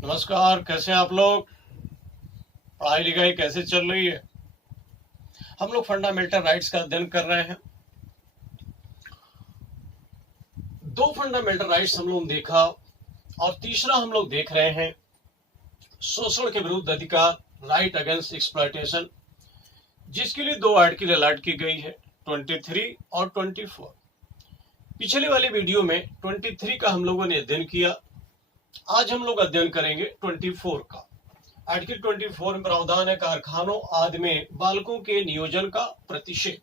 नमस्कार, कैसे हैं आप लोग। पढ़ाई लिखाई कैसे चल रही है। हम लोग फंडामेंटल राइट्स का अध्ययन कर रहे हैं। दो फंडामेंटल राइट्स हम लोग देखा और तीसरा हम लोग देख रहे हैं शोषण के विरुद्ध अधिकार, राइट अगेंस्ट एक्सप्लॉयटेशन, जिसके लिए दो आर्टिकल अलॉट की गई है, 23 और 24। पिछले वाली वीडियो में 23 का हम लोगों ने अध्ययन किया। आज हम लोग अध्ययन करेंगे 24 का। आर्टिकल 24 में प्रावधान है कारखानों आदि में बालकों के नियोजन का प्रतिषेध,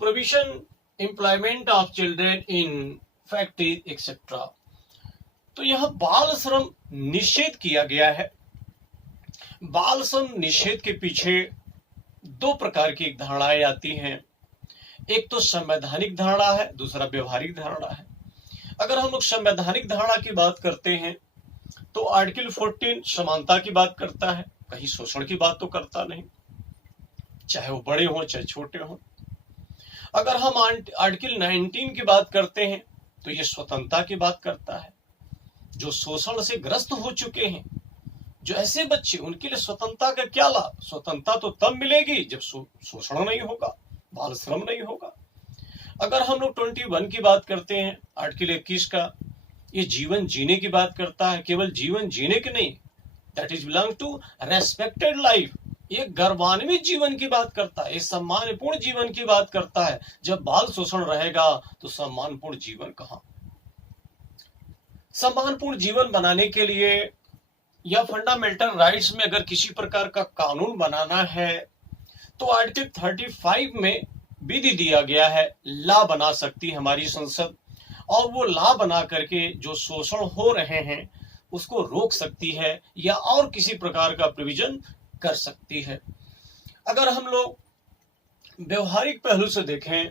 provision employment of children in factory etcetera. तो यह बाल श्रम निषेध किया गया है। बाल श्रम निषेध के पीछे दो प्रकार की धारणाएं आती हैं। एक तो संवैधानिक धारणा है, दूसरा व्यवहारिक धारणा है। अगर हम लोग संवैधानिक धारणा की बात करते हैं तो आर्टिकल 14 समानता की बात करता है, कहीं शोषण की बात तो करता नहीं, चाहे वो बड़े हों चाहे छोटे हों। अगर हम आर्टिकल 19 की बात करते हैं तो ये स्वतंत्रता की बात करता है। जो शोषण से ग्रस्त हो चुके हैं, जो ऐसे बच्चे, उनके लिए स्वतंत्रता का क्या लाभ। स्वतंत्रता तो तब मिलेगी जब शोषण नहीं होगा, बाल श्रम नहीं होगा। अगर हम लोग 21 की बात करते हैं, आर्टिकल 21 का, ये जीवन जीने की बात करता है। केवल जीवन जीने की नहीं, that is belong to respected life, ये गौरवान्वित जीवन की बात करता है, ये सम्मानपूर्ण जीवन की बात करता है। जब बाल शोषण रहेगा तो सम्मानपूर्ण जीवन कहां। सम्मानपूर्ण जीवन बनाने के लिए या फंडामेंटल राइट्स में अगर किसी प्रकार का कानून बनाना है तो आर्टिकल 35 में विधि दिया गया है, लॉ बना सकती हमारी संसद, और वो लॉ बना करके जो शोषण हो रहे हैं उसको रोक सकती है या और किसी प्रकार का प्रोविजन कर सकती है। अगर हम लोग व्यवहारिक पहलू से देखें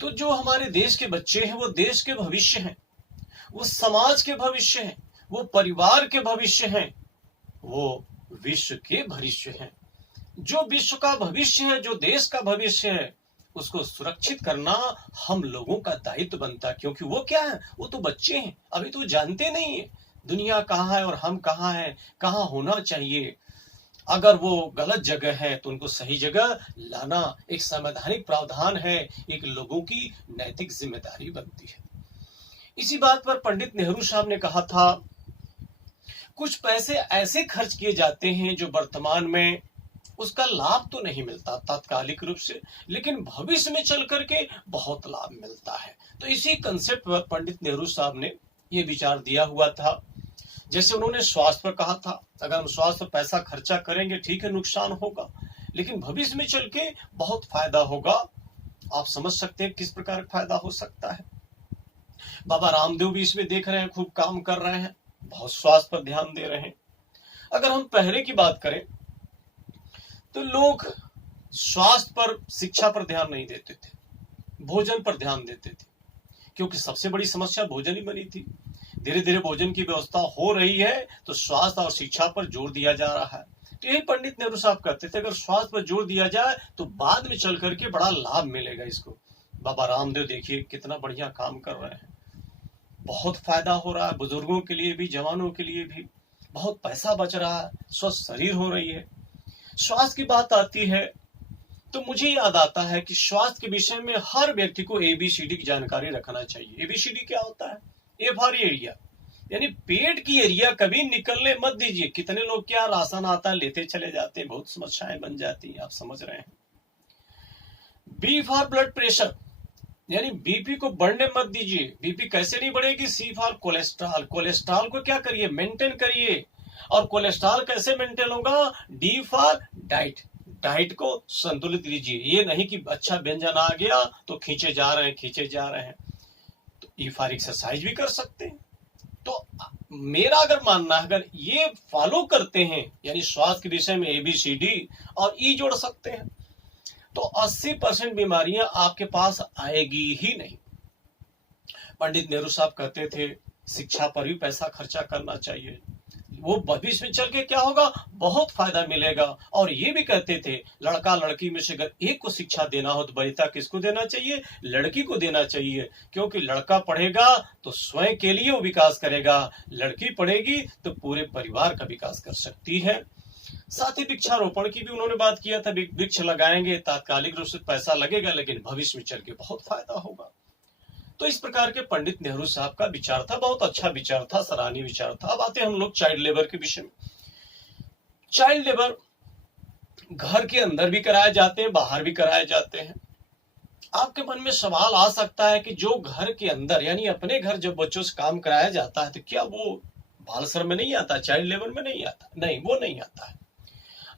तो जो हमारे देश के बच्चे हैं वो देश के भविष्य हैं, वो समाज के भविष्य हैं, वो परिवार के भविष्य हैं, वो विश्व के भविष्य हैं। जो विश्व का भविष्य है, जो देश का भविष्य है, उसको सुरक्षित करना हम लोगों का दायित्व बनता है। क्योंकि वो क्या है, वो तो बच्चे हैं, अभी तो जानते नहीं है दुनिया कहाँ है और हम कहाँ हैं, कहाँ होना चाहिए। अगर वो गलत जगह है तो उनको सही जगह लाना एक संवैधानिक प्रावधान है, एक लोगों की नैतिक जिम्मेदारी बनती है। इसी बात पर पंडित नेहरू साहब ने कहा था, कुछ पैसे ऐसे खर्च किए जाते हैं जो वर्तमान में उसका लाभ तो नहीं मिलता तात्कालिक रूप से, लेकिन भविष्य में चल करके बहुत लाभ मिलता है। तो इसी कंसेप्ट पर पंडित नेहरू साहब ने ये विचार दिया हुआ था। जैसे उन्होंने स्वास्थ्य पर कहा था, अगर हम स्वास्थ्य पर पैसा खर्चा करेंगे ठीक है, नुकसान होगा, लेकिन भविष्य में चल के बहुत फायदा होगा। आप समझ सकते हैं किस प्रकार का फायदा हो सकता है। बाबा रामदेव भी इसमें देख रहे हैं, खूब काम कर रहे हैं, बहुत स्वास्थ्य पर ध्यान दे रहे हैं। अगर हम पहले की बात करें तो लोग स्वास्थ्य पर, शिक्षा पर ध्यान नहीं देते थे, भोजन पर ध्यान देते थे, क्योंकि सबसे बड़ी समस्या भोजन ही बनी थी। धीरे धीरे भोजन की व्यवस्था हो रही है तो स्वास्थ्य और शिक्षा पर जोर दिया जा रहा है। तो यही पंडित नेहरू साहब कहते थे, अगर स्वास्थ्य पर जोर दिया जाए तो बाद में चल करके बड़ा लाभ मिलेगा इसको। बाबा रामदेव देखिए कितना बढ़िया काम कर रहे हैं, बहुत फायदा हो रहा है, बुजुर्गों के लिए भी, जवानों के लिए भी, बहुत पैसा बच रहा है, स्वस्थ शरीर हो रही है। स्वास्थ्य की बात आती है तो मुझे याद आता है कि स्वास्थ्य के विषय में हर व्यक्ति को ABCD की जानकारी रखना चाहिए। ABCD क्या होता है? ए फॉर एरिया, यानी पेट की एरिया कभी निकलने मत दीजिए। कितने लोग क्या राशन आता है लेते चले जाते हैं, बहुत समस्याएं बन जाती हैं, आप समझ रहे हैं। बी फॉर ब्लड प्रेशर, यानी बीपी को बढ़ने मत दीजिए। बीपी कैसे नहीं बढ़ेगी? सी फॉर कोलेस्ट्रॉल, कोलेस्ट्रॉल को क्या करिए, मेंटेन करिए। और कोलेस्ट्रॉल कैसे मेंटेन होगा? डी फॉर डाइट, डाइट को संतुलित लीजिए। ये नहीं कि अच्छा व्यंजन आ गया तो खींचे जा रहे हैं। तो ई फॉर एक्सरसाइज भी कर सकते हैं। तो मेरा अगर मानना है, अगर ये फॉलो करते हैं, यानी स्वास्थ्य के विषय में ABCD और ई जोड़ सकते हैं, तो 80% बीमारियां आपके पास आएगी ही नहीं। पंडित नेहरू साहब कहते थे शिक्षा पर भी पैसा खर्चा करना चाहिए, वो भविष्य में चल के क्या होगा, बहुत फायदा मिलेगा। और ये भी कहते थे लड़का लड़की में से अगर एक को शिक्षा देना हो तो वरीयता किसको देना चाहिए, लड़की को देना चाहिए। क्योंकि लड़का पढ़ेगा तो स्वयं के लिए वो विकास करेगा, लड़की पढ़ेगी तो पूरे परिवार का विकास कर सकती है। साथ ही वृक्षारोपण की भी उन्होंने बात किया था, वृक्ष लगाएंगे, तात्कालिक रूप से पैसा लगेगा लेकिन भविष्य में चल के बहुत फायदा होगा। तो इस प्रकार के पंडित नेहरू साहब का विचार था, बहुत अच्छा विचार था, सराहनीय विचार था। अब आते हैं हम लोग चाइल्ड लेबर के विषय में। चाइल्ड लेबर घर के अंदर भी कराए जाते हैं, बाहर भी कराए जाते हैं। आपके मन में सवाल आ सकता है कि जो घर के अंदर यानी अपने घर जब बच्चों से काम कराया जाता है तो क्या वो बाल श्रम में नहीं आता, चाइल्ड लेबर में नहीं आता? नहीं, वो नहीं आता है।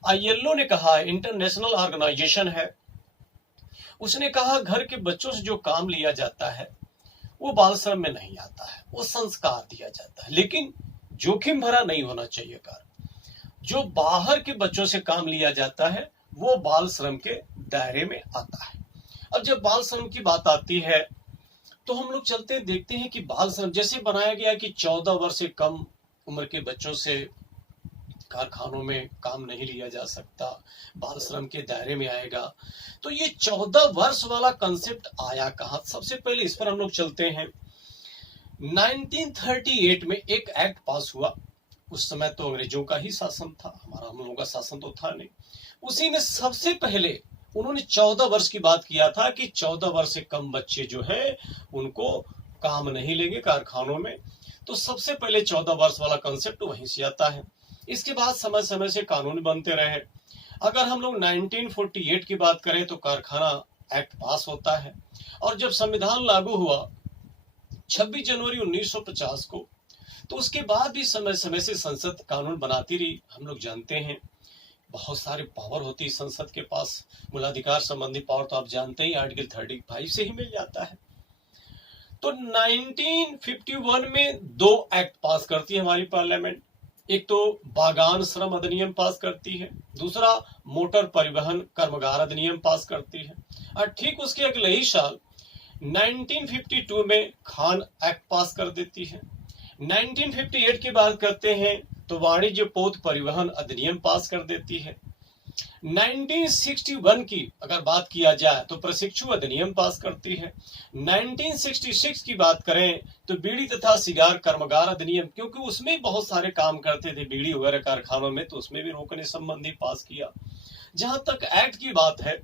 ILO ने कहा, इंटरनेशनल ऑर्गेनाइजेशन है, उसने कहा घर के बच्चों से जो काम लिया जाता है वो बाल श्रम में नहीं आता है, वो संस्कार दिया जाता है, लेकिन जोखिम भरा नहीं होना चाहिए कार्य। जो बाहर के बच्चों से काम लिया जाता है वो बाल श्रम के दायरे में आता है। अब जब बाल श्रम की बात आती है तो हम लोग चलते देखते हैं कि बाल श्रम जैसे बनाया गया कि 14 वर्ष से कम उम्र के बच्चों से कारखानों में काम नहीं लिया जा सकता, बाल श्रम के दायरे में आएगा। तो ये 14 वर्ष वाला कंसेप्ट आया कहां? सबसे पहले इस पर हम लोग चलते हैं। 1938 में एक एक्ट पास हुआ। उस समय तो अंग्रेजों का ही शासन था, हम लोगों का शासन तो था नहीं। उसी में सबसे पहले उन्होंने 14 वर्ष की बात किया था कि 14 वर्ष से कम बच्चे जो है उनको काम नहीं लेंगे कारखानों में। तो सबसे पहले 14 वर्ष वाला कंसेप्ट वहीं से आता है। इसके बाद समय समय से कानून बनते रहे। अगर हम लोग 1948 की बात करें तो कारखाना एक्ट पास होता है, और जब संविधान लागू हुआ 26 जनवरी 1950 को, तो उसके बाद भी समय समय से संसद कानून बनाती रही। हम लोग जानते हैं बहुत सारे पावर होती है संसद के पास, मूलाधिकार संबंधी पावर तो आप जानते ही आर्टिकल 35 से ही मिल जाता है। तो 1951 में 2 एक्ट पास करती है हमारी पार्लियामेंट। एक तो बागान श्रम अधिनियम पास करती है, दूसरा मोटर परिवहन कर्मगार अधिनियम पास करती है। और ठीक उसके अगले ही साल 1952 में खान एक्ट पास कर देती है। 1958 की बात करते हैं तो वाणिज्य पोत परिवहन अधिनियम पास कर देती है। 1961 की अगर बात किया जाए तो प्रशिक्षु अधिनियम पास करती है। 1966 की बात करें तो बीड़ी तथा सिगार कर्मगार अधिनियम, क्योंकि उसमें बहुत सारे काम करते थे बीड़ी वगैरह कारखानों में, तो उसमें भी रोकने संबंधी पास किया। जहां तक एक्ट की बात है,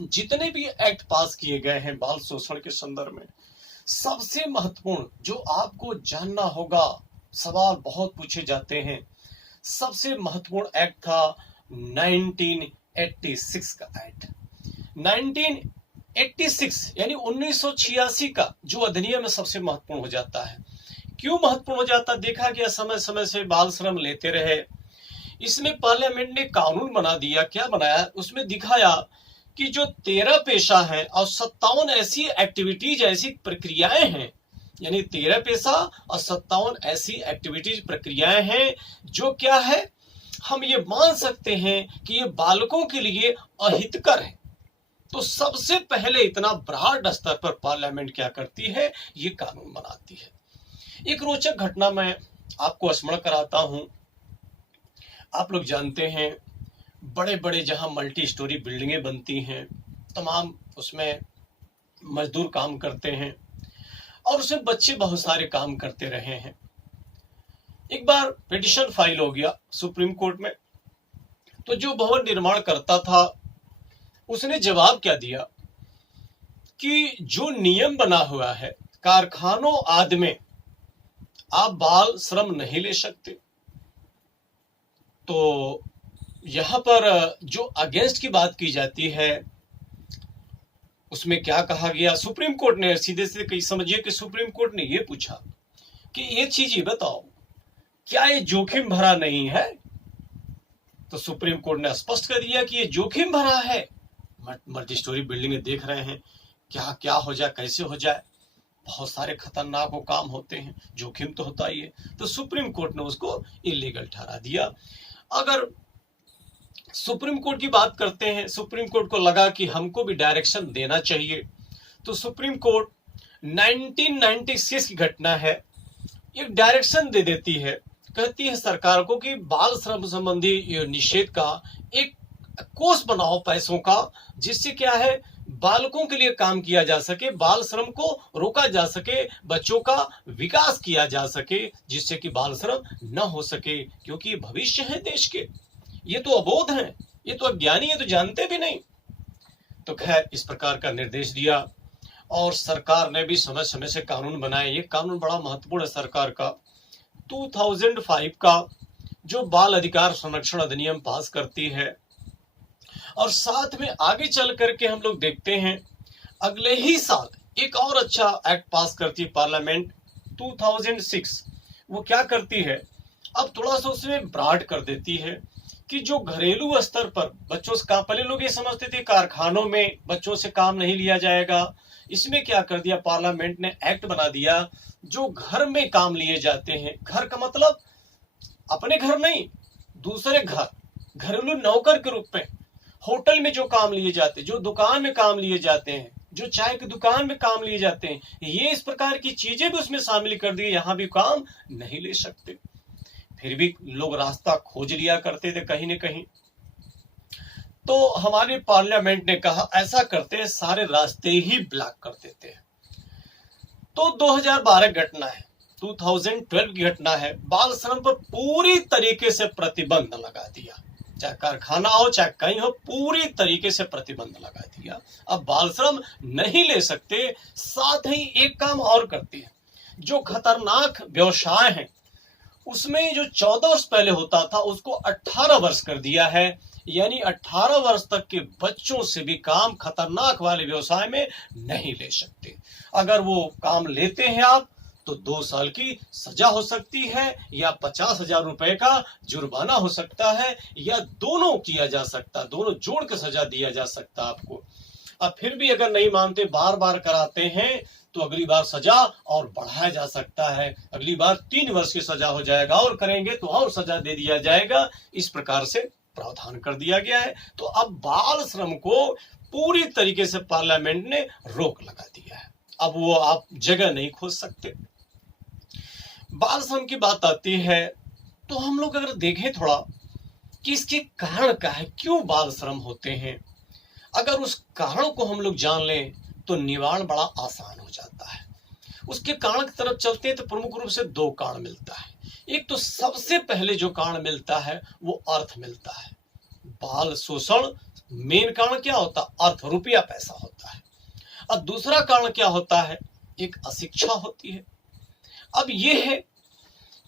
जितने भी एक्ट पास किए गए हैं बाल शोषण के संदर्भ में, सबसे महत्वपूर्ण जो आपको जानना होगा, सवाल बहुत पूछे जाते हैं, सबसे महत्वपूर्ण एक्ट था 1986 का एक्ट। 1986 यानी 1986 का जो अधिनियम सबसे महत्वपूर्ण हो जाता है। क्यों महत्वपूर्ण हो जाता? देखा गया समय समय से बाल श्रम लेते रहे। इसमें पार्लियामेंट ने कानून बना दिया। क्या बनाया? उसमें दिखाया कि जो 13 पेशा है और 57 ऐसी एक्टिविटीज, ऐसी प्रक्रियाएं हैं, यानी 13 पेशा और 57 ऐसी एक्टिविटीज प्रक्रियाएं हैं जो क्या है, हम ये मान सकते हैं कि ये बालकों के लिए अहितकर है। तो सबसे पहले इतना ब्रॉड स्तर पर पार्लियामेंट क्या करती है, ये कानून बनाती है। एक रोचक घटना मैं आपको स्मरण कराता हूं। आप लोग जानते हैं बड़े बड़े जहां मल्टी स्टोरी बिल्डिंगें बनती हैं, तमाम उसमें मजदूर काम करते हैं और उसमें बच्चे बहुत सारे काम करते रहे हैं। एक बार पिटीशन फाइल हो गया सुप्रीम कोर्ट में। तो जो भवन निर्माण करता था उसने जवाब क्या दिया कि जो नियम बना हुआ है कारखानों आदि में आप बाल श्रम नहीं ले सकते। तो यहां पर जो अगेंस्ट की बात की जाती है उसमें क्या कहा गया, सुप्रीम कोर्ट ने सीधे से कहीं समझिए कि सुप्रीम कोर्ट ने यह पूछा कि ये चीज ये बताओ, क्या ये जोखिम भरा नहीं है? तो सुप्रीम कोर्ट ने स्पष्ट कर दिया कि ये जोखिम भरा है। मल्टी स्टोरी बिल्डिंगें देख रहे हैं, क्या क्या हो जाए, कैसे हो जाए, बहुत सारे खतरनाक वो काम होते हैं, जोखिम तो होता ही है। तो सुप्रीम कोर्ट ने उसको इलीगल ठहरा दिया। अगर सुप्रीम कोर्ट की बात करते हैं, सुप्रीम कोर्ट को लगा कि हमको भी डायरेक्शन देना चाहिए, तो सुप्रीम कोर्ट 1996 की घटना है, एक डायरेक्शन दे देती है कहती है सरकार को कि बाल श्रम संबंधी निषेध का एक कोष बनाओ पैसों का, जिससे क्या है बालकों के लिए काम किया जा सके, बाल श्रम को रोका जा सके, बच्चों का विकास किया जा सके, जिससे कि बाल श्रम न हो सके, क्योंकि भविष्य है देश के। ये तो अबोध हैं, ये तो अज्ञानी, ये तो जानते भी नहीं। तो खैर इस प्रकार का निर्देश दिया और सरकार ने भी समय समय से कानून बनाए। ये कानून बड़ा महत्वपूर्ण है सरकार का। 2005 का जो बाल अधिकार संरक्षण अधिनियम पास करती है, और साथ में आगे चल करके हम लोग देखते हैं अगले ही साल एक और अच्छा एक्ट पास करती है पार्लियामेंट 2006। वो क्या करती है, अब थोड़ा सा उसमें ब्रॉड कर देती है कि जो घरेलू स्तर पर बच्चों से काम, पहले लोग ये समझते थे कारखानों में बच्चों से काम नहीं लिया जाएगा। इसमें क्या कर दिया पार्लियामेंट ने, एक्ट बना दिया जो घर में काम लिए जाते हैं, घर का मतलब अपने घर नहीं, दूसरे घर, घरेलू नौकर के रूप में, होटल में जो काम लिए जाते हैं, जो दुकान में काम लिए जाते हैं, जो चाय की दुकान में काम लिए जाते हैं, ये इस प्रकार की चीजें भी उसमें शामिल कर दी। यहां भी काम नहीं ले सकते। फिर भी लोग रास्ता खोज लिया करते थे कहीं न कहीं। तो हमारे पार्लियामेंट ने कहा ऐसा करते हैं, सारे रास्ते ही ब्लॉक कर देते हैं। तो 2012 घटना है, 2012 की घटना है, बाल श्रम पर पूरी तरीके से प्रतिबंध लगा दिया। चाहे कारखाना हो चाहे कहीं हो, पूरी तरीके से प्रतिबंध लगा दिया। अब बाल श्रम नहीं ले सकते। साथ ही एक काम और करती है, जो खतरनाक व्यवसाय है उसमें जो 14 वर्ष पहले होता था उसको 18 वर्ष कर दिया है। यानी 18 वर्ष तक के बच्चों से भी काम खतरनाक वाले व्यवसाय में नहीं ले सकते। अगर वो काम लेते हैं आप तो 2 साल की सजा हो सकती है, या 50,000 रुपए का जुर्माना हो सकता है, या दोनों किया जा सकता, दोनों जोड़ के सजा दिया जा सकता आपको। अब फिर भी अगर नहीं मानते, बार बार कराते हैं, तो अगली बार सजा और बढ़ाया जा सकता है। अगली बार 3 वर्ष की सजा हो जाएगा, और करेंगे तो और सजा दे दिया जाएगा। इस प्रकार से प्रावधान कर दिया गया है। तो अब बाल श्रम को पूरी तरीके से पार्लियामेंट ने रोक लगा दिया है। अब वो आप जगह नहीं खोज सकते। बाल श्रम की बात आती है तो हम लोग अगर देखें थोड़ा कि इसके कारण क्या है, क्यों बाल श्रम होते हैं, अगर उस कारण को हम लोग जान लें तो निवारण बड़ा आसान हो जाता है। उसके कारण की तरफ चलते हैं तो प्रमुख रूप से 2 कारण मिलता है। एक तो सबसे पहले जो कारण मिलता है वो अर्थ मिलता है। बाल शोषण मेन कारण क्या होता है, अर्थ, रुपया पैसा होता है। और दूसरा कारण क्या होता है, एक अशिक्षा होती है। अब ये है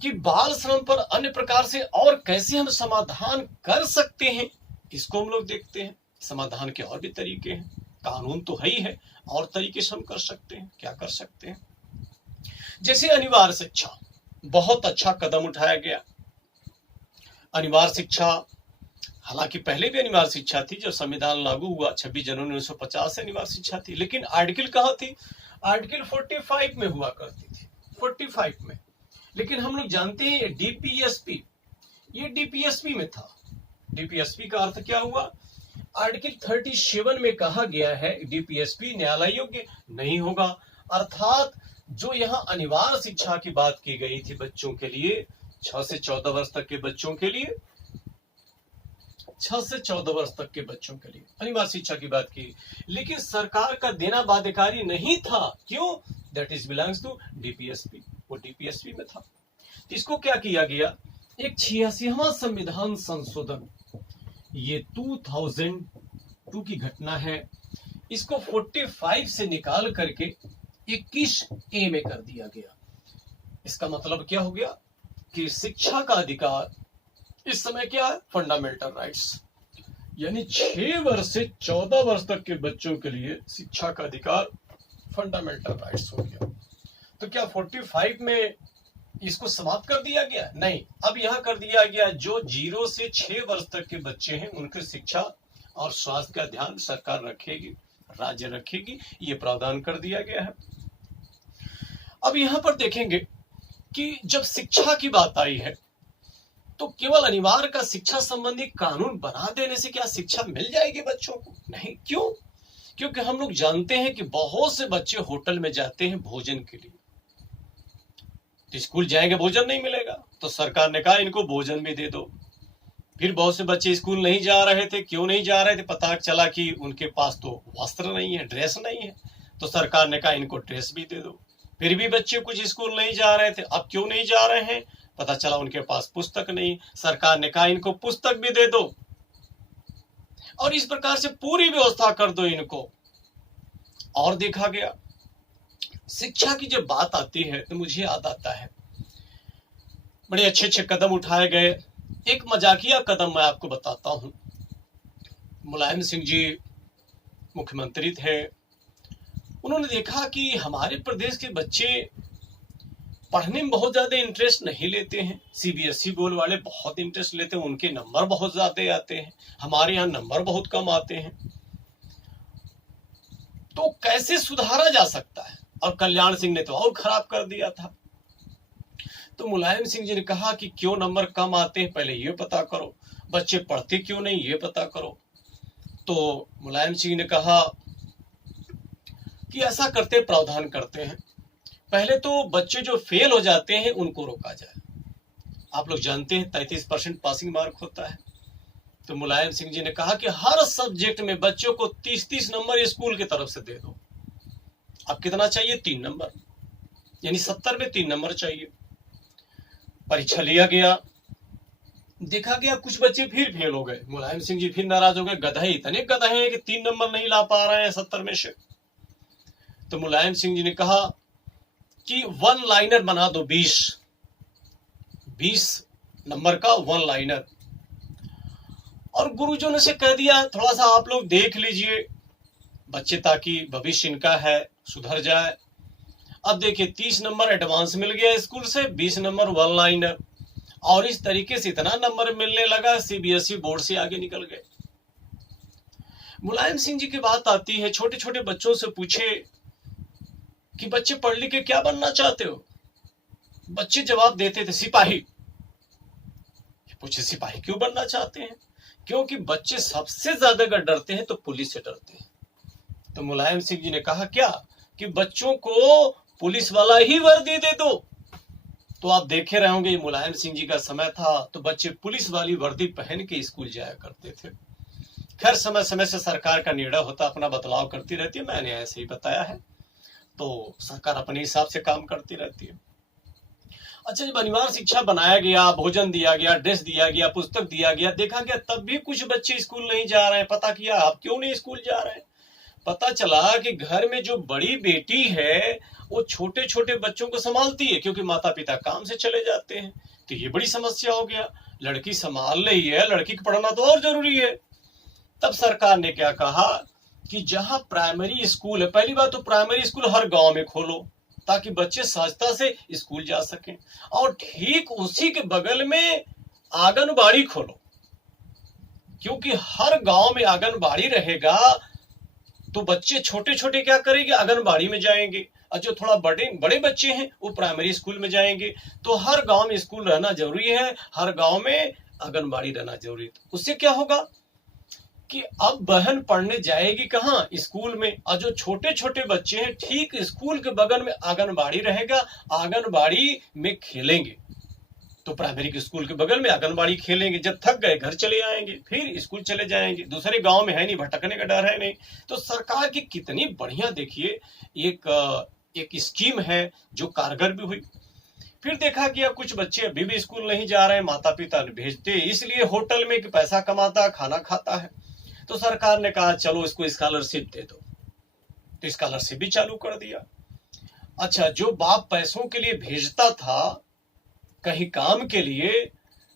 कि बाल श्रम पर अन्य प्रकार से और कैसे हम समाधान कर सकते हैं, इसको हम लोग देखते हैं। समाधान के और भी तरीके हैं, कानून तो है ही है, और तरीके से हम कर सकते हैं। क्या कर सकते हैं, जैसे अनिवार्य शिक्षा, बहुत अच्छा कदम उठाया गया। अनिवार्य शिक्षा, हालांकि पहले भी अनिवार्य शिक्षा थी, जब संविधान लागू हुआ 26 जनवरी 1950 से अनिवार्य शिक्षा थी। लेकिन आर्टिकल कहाँ थी, आर्टिकल 45 में हुआ करती थी, 45 में। लेकिन हम लोग जानते हैं डीपीएसपी, ये डीपीएसपी में था। डीपीएसपी का अर्थ क्या हुआ, आर्टिकल 37 में कहा गया है डीपीएसपी न्यायालय योग्य नहीं होगा। अर्थात जो यहाँ अनिवार्य शिक्षा की बात की गई थी बच्चों के लिए, 6 से 14 वर्ष तक के बच्चों के लिए, 6 से 14 वर्ष तक के बच्चों के लिए अनिवार्य शिक्षा की बात की, लेकिन सरकार का देना बाध्यकारी नहीं था। क्यों, that is belongs to DPSP, वो डीपीएसपी में था। तो इसको क्या किया गया, एक 86वां संविधान संशोधन, ये 2002 की घटना है, इसको 45 से निकाल करके 21A में कर दिया गया। इसका मतलब क्या हो गया कि शिक्षा का अधिकार इस समय क्या है, फंडामेंटल राइट्स, यानी 6 वर्ष से 14 वर्ष तक के बच्चों के लिए शिक्षा का अधिकार फंडामेंटल राइट्स हो गया। तो क्या 45 में इसको समाप्त कर दिया गया, नहीं, अब यहां कर दिया गया जो 0 से 6 वर्ष तक के बच्चे हैं उनकी शिक्षा और स्वास्थ्य का ध्यान सरकार रखेगी, राज्य रखेगी, ये प्रावधान कर दिया गया है। अब यहां पर देखेंगे कि जब शिक्षा की बात आई है तो केवल अनिवार्य का शिक्षा संबंधी कानून बना देने से क्या शिक्षा मिल जाएगी बच्चों को, नहीं। क्यों, क्योंकि हम लोग जानते हैं कि बहुत से बच्चे होटल में जाते हैं भोजन के लिए, तो स्कूल जाएंगे भोजन नहीं मिलेगा, तो सरकार ने कहा इनको भोजन भी दे दो। फिर बहुत से बच्चे स्कूल नहीं जा रहे थे। क्यों नहीं जा रहे थे? पता चला कि उनके पास तो वस्त्र नहीं है, ड्रेस नहीं है, तो सरकार ने कहा इनको ड्रेस भी दे दो। फिर भी बच्चे कुछ स्कूल नहीं जा रहे थे। अब क्यों नहीं जा रहे हैं? पता चला उनके पास पुस्तक नहीं। सरकार ने कहा इनको पुस्तक भी दे दो, और इस प्रकार से पूरी व्यवस्था कर दो इनको। और देखा गया, शिक्षा की जब बात आती है तो मुझे याद आता है बड़े अच्छे अच्छे कदम उठाए गए। एक मजाकिया कदम मैं आपको बताता हूं। मुलायम सिंह जी मुख्यमंत्री थे। उन्होंने देखा कि हमारे प्रदेश के बच्चे पढ़ने में बहुत ज्यादा इंटरेस्ट नहीं लेते हैं। सीबीएसई बोर्ड वाले बहुत इंटरेस्ट लेते हैं, उनके नंबर बहुत ज्यादा आते हैं, हमारे यहाँ नंबर बहुत कम आते हैं। तो कैसे सुधारा जा सकता है? और कल्याण सिंह ने तो और खराब कर दिया था। तो मुलायम सिंह जी ने कहा कि क्यों नंबर कम आते हैं, पहले ये पता करो, बच्चे पढ़ते क्यों नहीं ये पता करो। तो मुलायम सिंह ने कहा कि ऐसा करते, प्रावधान करते हैं, पहले तो बच्चे जो फेल हो जाते हैं उनको रोका जाए। आप लोग जानते हैं 33% पासिंग मार्क होता है। तो मुलायम सिंह जी ने कहा कि हर सब्जेक्ट में बच्चों को 30-30 नंबर स्कूल की तरफ से दे दो। अब कितना चाहिए? 3 नंबर, यानी 70 में 3 नंबर चाहिए। परीक्षा लिया गया, देखा गया कुछ बच्चे फिर फेल हो गए। मुलायम सिंह जी फिर नाराज हो गए, गधे इतने गधे हैं कि 3 नंबर नहीं ला पा रहे हैं 70 में से। तो मुलायम सिंह जी ने कहा कि 1 लाइनर बना दो, 20 नंबर का 1 लाइनर। और गुरुजनों ने से कह दिया थोड़ा सा आप लोग देख लीजिए बच्चे, ताकि भविष्य इनका है सुधर जाए। अब देखिए 30 नंबर एडवांस मिल गया स्कूल से, 20 नंबर 1 लाइनर, और इस तरीके से इतना नंबर मिलने लगा, सीबीएसई बोर्ड से आगे निकल गए। मुलायम सिंह जी की बात आती है, छोटे छोटे बच्चों से पूछे कि बच्चे पढ़ लिख के क्या बनना चाहते हो? बच्चे जवाब देते थे सिपाही। पूछे सिपाही क्यों बनना चाहते हैं? क्योंकि बच्चे सबसे ज्यादा अगर डरते हैं तो पुलिस से डरते हैं। तो मुलायम सिंह जी ने कहा क्या कि बच्चों को पुलिस वाला ही वर्दी दे दो। तो आप देखे रहे होंगे मुलायम सिंह जी का समय था तो बच्चे पुलिस वाली वर्दी पहन के स्कूल जाया करते थे। खैर समय समय से सरकार का निर्णय होता, अपना बदलाव करती रहती है, मैंने ऐसे ही बताया है। तो सरकार अपने हिसाब से काम करती रहती है। अच्छा, जब अनिवार्य शिक्षा बनाया गया, भोजन दिया गया, ड्रेस दिया गया, पुस्तक दिया गया, देखा गया तब भी कुछ बच्चे स्कूल नहीं जा रहे हैं। पता किया आप क्यों नहीं स्कूल जा रहे हैं? पता चला कि घर में जो बड़ी बेटी है वो छोटे छोटे बच्चों को संभालती है, क्योंकि माता पिता काम से चले जाते हैं। तो ये बड़ी समस्या हो गया, लड़की संभाल रही है, लड़की को पढ़ना तो और जरूरी है। तब सरकार ने क्या कहा कि जहां प्राइमरी स्कूल है, पहली बात तो प्राइमरी स्कूल हर गांव में खोलो ताकि बच्चे सहजता से स्कूल जा सकें, और ठीक उसी के बगल में आंगनबाड़ी खोलो, क्योंकि हर गांव में आंगनबाड़ी रहेगा तो बच्चे छोटे छोटे क्या करेंगे? आंगनबाड़ी में जाएंगे, और जो थोड़ा बड़े बच्चे हैं वो प्राइमरी स्कूल में जाएंगे। तो हर गांव में स्कूल रहना जरूरी है, हर गांव में आंगनबाड़ी रहना जरूरी है। उससे क्या होगा कि अब बहन पढ़ने जाएगी कहाँ? स्कूल में, और जो छोटे छोटे बच्चे हैं ठीक स्कूल के बगल में आंगनबाड़ी रहेगा, आंगनबाड़ी में खेलेंगे। तो प्राइमरी के स्कूल के बगल में आंगनबाड़ी खेलेंगे, जब थक गए घर चले आएंगे, फिर स्कूल चले जाएंगे, दूसरे गांव में है नहीं, भटकने का डर है नहीं। तो सरकार की कितनी बढ़िया देखिए एक स्कीम है जो कारगर भी हुई। फिर देखा गया कुछ बच्चे अभी भी स्कूल नहीं जा रहे हैं, माता पिता ने भेजते इसलिए होटल में पैसा कमाता, खाना खाता है। तो सरकार ने कहा चलो इसको स्कॉलरशिप दे दो, तो स्कॉलरशिप भी चालू कर दिया। अच्छा, जो बाप पैसों के लिए भेजता था कहीं काम के लिए,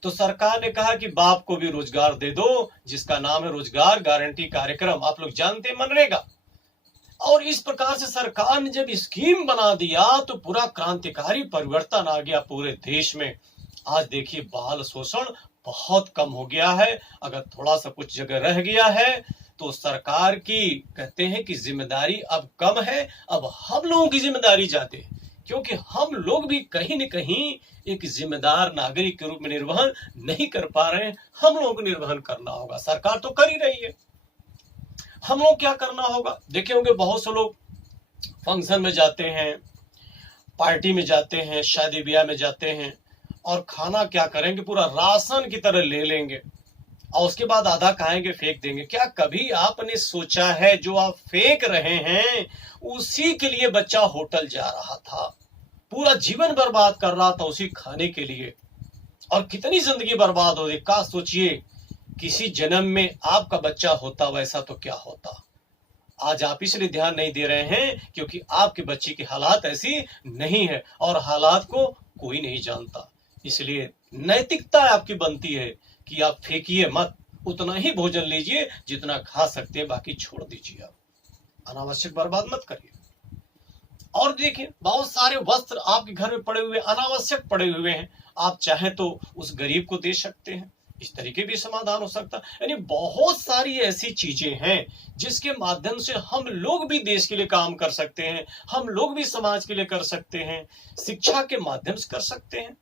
तो सरकार ने कहा कि बाप को भी रोजगार दे दो, जिसका नाम है रोजगार गारंटी कार्यक्रम, आप लोग जानते हैं, मनरेगा। और इस प्रकार से सरकार ने जब स्कीम बना दिया तो पूरा क्रांतिकारी परिवर्तन आ गया पूरे देश में। आज देखिए बाल शोषण बहुत कम हो गया है। अगर थोड़ा सा कुछ जगह रह गया है तो सरकार की कहते हैं कि जिम्मेदारी अब कम है, अब हम लोगों की जिम्मेदारी ज्यादा है, क्योंकि हम लोग भी कहीं न कहीं एक जिम्मेदार नागरिक के रूप में निर्वहन नहीं कर पा रहे हैं। हम लोगों को निर्वहन करना होगा, सरकार तो कर ही रही है, हम लोग क्या करना होगा? देखे होंगे बहुत से लोग फंक्शन में जाते हैं, पार्टी में जाते हैं, शादी ब्याह में जाते हैं और खाना क्या करेंगे, पूरा राशन की तरह ले लेंगे और उसके बाद आधा खाएंगे, फेंक देंगे। क्या कभी आपने सोचा है जो आप फेंक रहे हैं उसी के लिए बच्चा होटल जा रहा था, पूरा जीवन बर्बाद कर रहा था उसी खाने के लिए, और कितनी जिंदगी बर्बाद हो गई। का सोचिए किसी जन्म में आपका बच्चा होता वैसा तो क्या होता। आज आप इसलिए ध्यान नहीं दे रहे हैं क्योंकि आपके बच्चे की हालात ऐसी नहीं है और हालात को कोई नहीं जानता। इसलिए नैतिकता आपकी बनती है कि आप फेंकिए मत, उतना ही भोजन लीजिए जितना खा सकते हैं, बाकी छोड़ दीजिए। आप अनावश्यक बर्बाद मत करिए। और देखिए बहुत सारे वस्त्र आपके घर में पड़े हुए, अनावश्यक पड़े हुए हैं, आप चाहें तो उस गरीब को दे सकते हैं। इस तरीके भी समाधान हो सकता है। यानी बहुत सारी ऐसी चीजें हैं जिसके माध्यम से हम लोग भी देश के लिए काम कर सकते हैं, हम लोग भी समाज के लिए कर सकते हैं, शिक्षा के माध्यम से कर सकते हैं।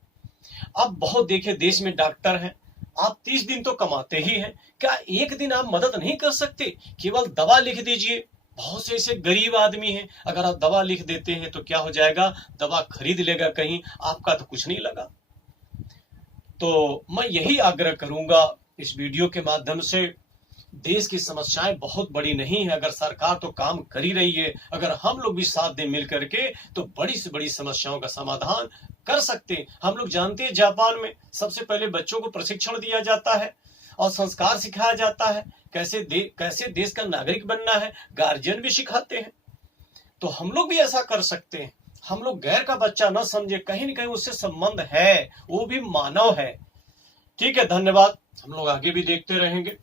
अब बहुत देखिए देश में डॉक्टर हैं, आप 30 दिन तो कमाते ही हैं, क्या एक दिन आप मदद नहीं कर सकते? केवल दवा लिख दीजिए। बहुत से ऐसे गरीब आदमी हैं, अगर आप दवा लिख देते हैं तो क्या हो जाएगा, दवा खरीद लेगा कहीं, आपका तो कुछ नहीं लगा। तो मैं यही आग्रह करूंगा इस वीडियो के माध्यम से, देश की समस्याएं बहुत बड़ी नहीं है, अगर सरकार तो काम कर ही रही है, अगर हम लोग भी साथ दें मिल करके तो बड़ी से बड़ी समस्याओं का समाधान कर सकते हैं। हम लोग जानते हैं जापान में सबसे पहले बच्चों को प्रशिक्षण दिया जाता है और संस्कार सिखाया जाता है, कैसे देश का नागरिक बनना है, गार्जियन भी सिखाते हैं। तो हम लोग भी ऐसा कर सकते हैं। हम लोग गैर का बच्चा न समझे, कहीं न कहीं उससे संबंध है, वो भी मानव है। ठीक है, धन्यवाद। हम लोग आगे भी देखते रहेंगे।